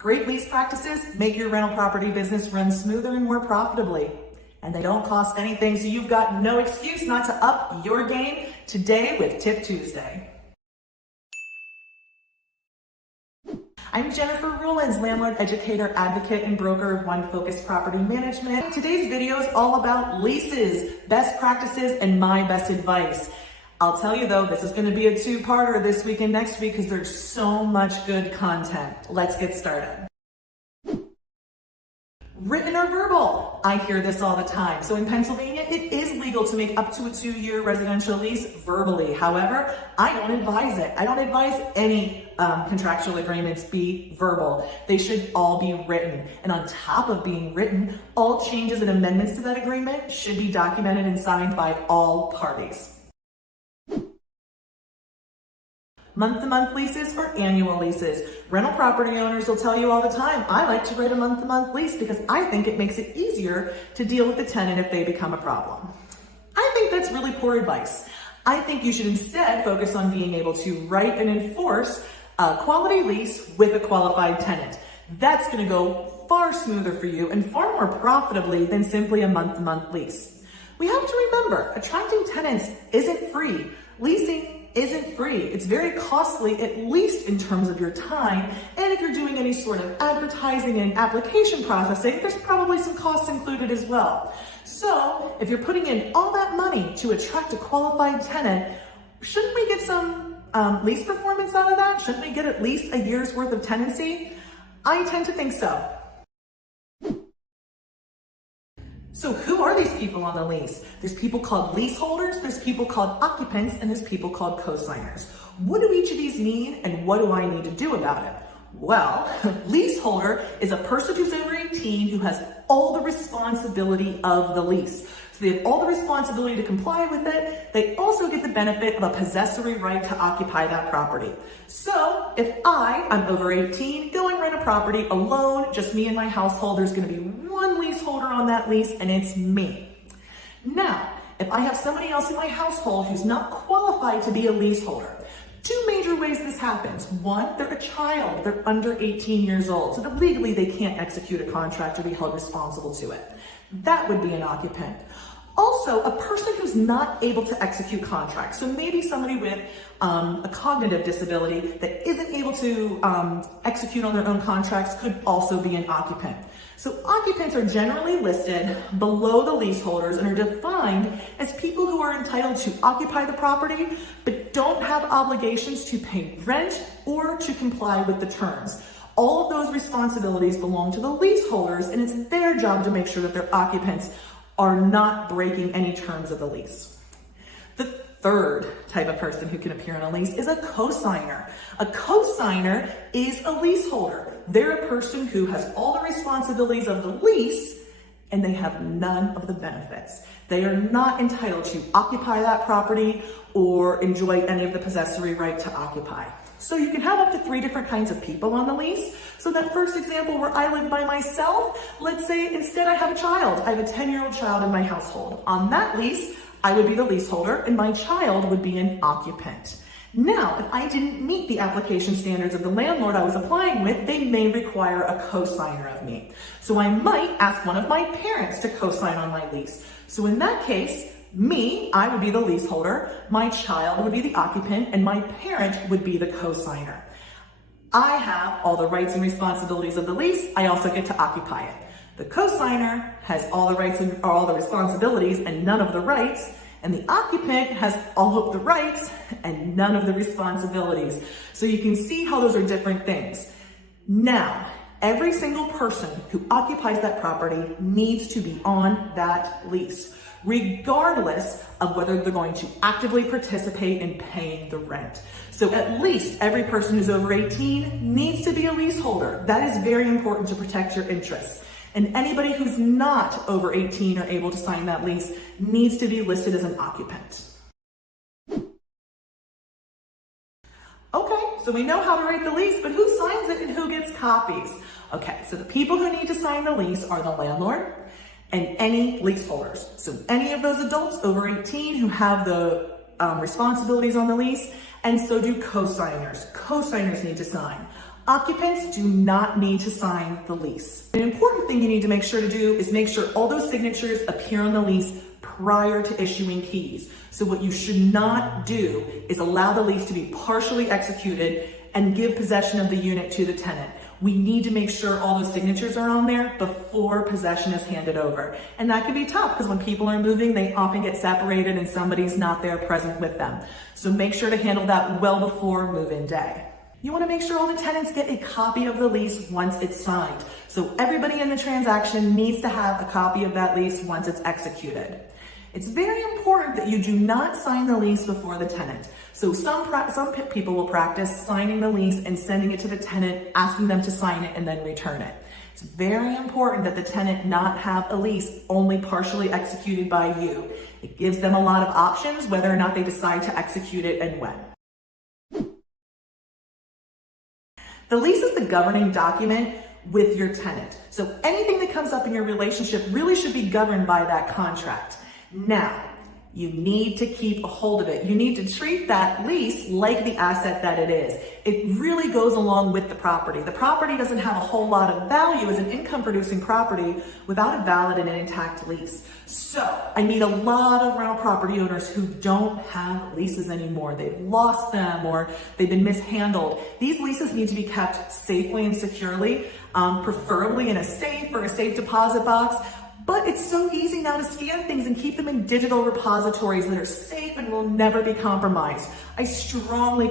Great lease practices make your rental property business run smoother and more profitably. And they don't cost anything, so you've got no excuse not to up your game today with Tip Tuesday. I'm Jennifer Rowlands, landlord, educator, advocate, and broker of One Focus Property Management. Today's video is all about leases, best practices, and my best advice. I'll tell you though, this is going to be a two-parter this week and next week because there's so much good content. Let's get started. Written or verbal? I hear this all the time. So in Pennsylvania, it is legal to make up to a 2-year residential lease verbally. However, I don't advise it. I don't advise any contractual agreements be verbal. They should all be written. And on top of being written, all changes and amendments to that agreement should be documented and signed by all parties. Month-to-month leases or annual leases. Rental property owners will tell you all the time, I like to write a month-to-month lease because I think it makes it easier to deal with the tenant if they become a problem. I think that's really poor advice. I think you should instead focus on being able to write and enforce a quality lease with a qualified tenant. That's going to go far smoother for you and far more profitably than simply a month-to-month lease. We have to remember, attracting tenants isn't free. Leasing isn't free. It's very costly, at least in terms of your time. And if you're doing any sort of advertising and application processing, there's probably some costs included as well. So if you're putting in all that money to attract a qualified tenant, shouldn't we get some lease performance out of that? Shouldn't we get at least a year's worth of tenancy? I tend to think so. So who are these people on the lease? There's people called leaseholders, there's people called occupants, and there's people called co-signers. What do each of these mean, and what do I need to do about it? Well, leaseholder is a person who's over 18 who has all the responsibility of the lease. So they have all the responsibility to comply with it. They also get the benefit of a possessory right to occupy that property. So if I'm over 18, go and rent a property alone, just me and my household, there's going to be one leaseholder on that lease, and it's me. Now, if I have somebody else in my household who's not qualified to be a leaseholder, two major ways this happens. One, they're a child, they're under 18 years old, so that legally they can't execute a contract or be held responsible to it. That would be an occupant. Also, a person who's not able to execute contracts. So maybe somebody with a cognitive disability that isn't able to execute on their own contracts could also be an occupant. So occupants are generally listed below the leaseholders and are defined as people who are entitled to occupy the property, but don't have obligations to pay rent or to comply with the terms. All of those responsibilities belong to the leaseholders, and it's their job to make sure that their occupants are not breaking any terms of the lease. The third type of person who can appear on a lease is a co-signer. A co-signer is a leaseholder. They're a person who has all the responsibilities of the lease and they have none of the benefits. They are not entitled to occupy that property or enjoy any of the possessory right to occupy. So you can have up to 3 different kinds of people on the lease. So that first example where I live by myself, let's say instead I have a child. I have a 10-year-old child in my household. On that lease, I would be the leaseholder and my child would be an occupant. Now, if I didn't meet the application standards of the landlord I was applying with, they may require a co-signer of me. So I might ask one of my parents to co-sign on my lease. So in that case, I would be the leaseholder, my child would be the occupant, and my parent would be the co-signer. I have all the rights and responsibilities of the lease. I also get to occupy it. The co-signer has all the rights and all the responsibilities and none of the rights, and the occupant has all of the rights and none of the responsibilities. So you can see how those are different things. Now, every single person who occupies that property needs to be on that lease, regardless of whether they're going to actively participate in paying the rent. So at least every person who's over 18 needs to be a leaseholder. That is very important to protect your interests. And anybody who's not over 18 or able to sign that lease needs to be listed as an occupant. Okay, so we know how to write the lease, but who signs it and who gets copies? Okay, so the people who need to sign the lease are the landlord and any leaseholders. So any of those adults over 18 who have the responsibilities on the lease, and so do co-signers. Co-signers need to sign. Occupants do not need to sign the lease. An important thing you need to make sure to do is make sure all those signatures appear on the lease prior to issuing keys. So what you should not do is allow the lease to be partially executed and give possession of the unit to the tenant. We need to make sure all those signatures are on there before possession is handed over. And that can be tough because when people are moving, they often get separated and somebody's not there present with them. So make sure to handle that well before move-in day. You want to make sure all the tenants get a copy of the lease once it's signed. So everybody in the transaction needs to have a copy of that lease once it's executed. It's very important that you do not sign the lease before the tenant. So some people will practice signing the lease and sending it to the tenant, asking them to sign it and then return it. It's very important that the tenant not have a lease only partially executed by you. It gives them a lot of options whether or not they decide to execute it and when. The lease is the governing document with your tenant. So anything that comes up in your relationship really should be governed by that contract. Now, you need to keep a hold of it. You need to treat that lease like the asset that it is. It really goes along with the property. The property doesn't have a whole lot of value as an income producing property without a valid and an intact lease. So I meet a lot of rental property owners who don't have leases anymore. They've lost them or they've been mishandled. These leases need to be kept safely and securely, preferably in a safe or a safe deposit box. But it's so easy now to scan things and keep them in digital repositories that are safe and will never be compromised. I strongly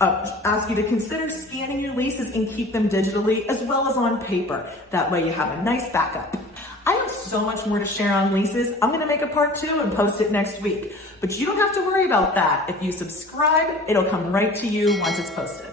ask you to consider scanning your leases and keep them digitally as well as on paper. That way you have a nice backup. I have so much more to share on leases. I'm gonna make a part 2 and post it next week. But you don't have to worry about that. If you subscribe, it'll come right to you once it's posted.